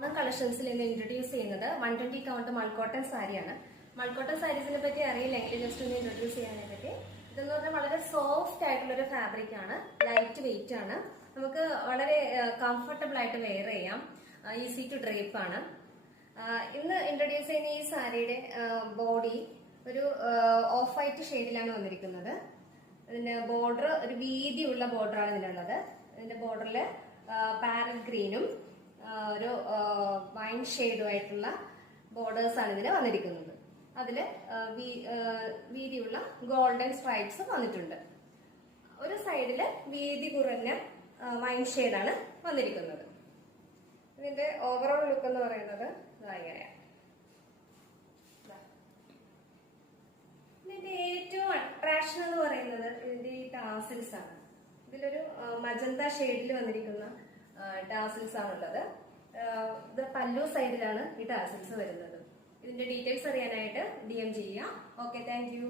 കളക്ഷൻസിൽ ഇന്ന് ഇൻട്രൊഡ്യൂസ് ചെയ്യുന്നത് 120 കൗണ്ട് മൾക്കോട്ടൺ സാരിയാണ്. മൾക്കോട്ടൺ സാരീസിനെ പറ്റി അറിയില്ലെങ്കിൽ ജസ്റ്റ് ഒന്ന് ഇൻട്രൊഡ്യൂസ് ചെയ്യാനെ പറ്റി. ഇതെന്ന് പറഞ്ഞാൽ വളരെ സോഫ്റ്റ് ആയിട്ടുള്ള ഒരു ഫാബ്രിക് ആണ്, ലൈറ്റ് വെയിറ്റ് ആണ്, നമുക്ക് വളരെ കംഫർട്ടബിൾ ആയിട്ട് വെയർ ചെയ്യാം, ഈസി ടു ഡ്രേപ്പ് ആണ്. ഇന്ന് ഇൻട്രൊഡ്യൂസ് ചെയ്യുന്ന ഈ സാരിയുടെ ബോഡി ഒരു ഓഫ് വൈറ്റ് ഷെയ്ഡിലാണ് വന്നിരിക്കുന്നത്. ഇതിന്റെ ബോർഡർ ഒരു വീതിയുള്ള ബോർഡറാണ് ഇതിനുള്ളത്. ഇതിന്റെ ബോർഡറിൽ പാരറ്റ് ഗ്രീനും ഒരു വൈൻ ഷെയ്ഡുമായിട്ടുള്ള ബോർഡേഴ്സ് ആണ് ഇതിന് വന്നിരിക്കുന്നത്. അതില് വീതിയുള്ള ഗോൾഡൻ സ്ട്രൈപ്സ് വന്നിട്ടുണ്ട്. ഒരു സൈഡില് വീതി കുറഞ്ഞ വൈൻ ഷെയ്ഡാണ് വന്നിരിക്കുന്നത്. ഇതിന്റെ ഓവറോൾ ലുക്ക് എന്ന് പറയുന്നത് ഇങ്ങനെയാണ്. ഇതിന്റെ ഏറ്റവും അട്രാക്ഷൻ എന്ന് പറയുന്നത് ഇതിന്റെ ഈ ടാസിൽസ് ആണ്. ഇതിലൊരു മജന്ത ഷെയ്ഡിൽ വന്നിരിക്കുന്ന ടാസിൽസ് ആണുള്ളത്. ഇത് പല്ലു സൈഡിലാണ് ഈ ടാസിൽസ് വരുന്നത്. ഇതിന്റെ ഡീറ്റെയിൽസ് അറിയാനായിട്ട് DM ചെയ്യാം. Okay, thank you.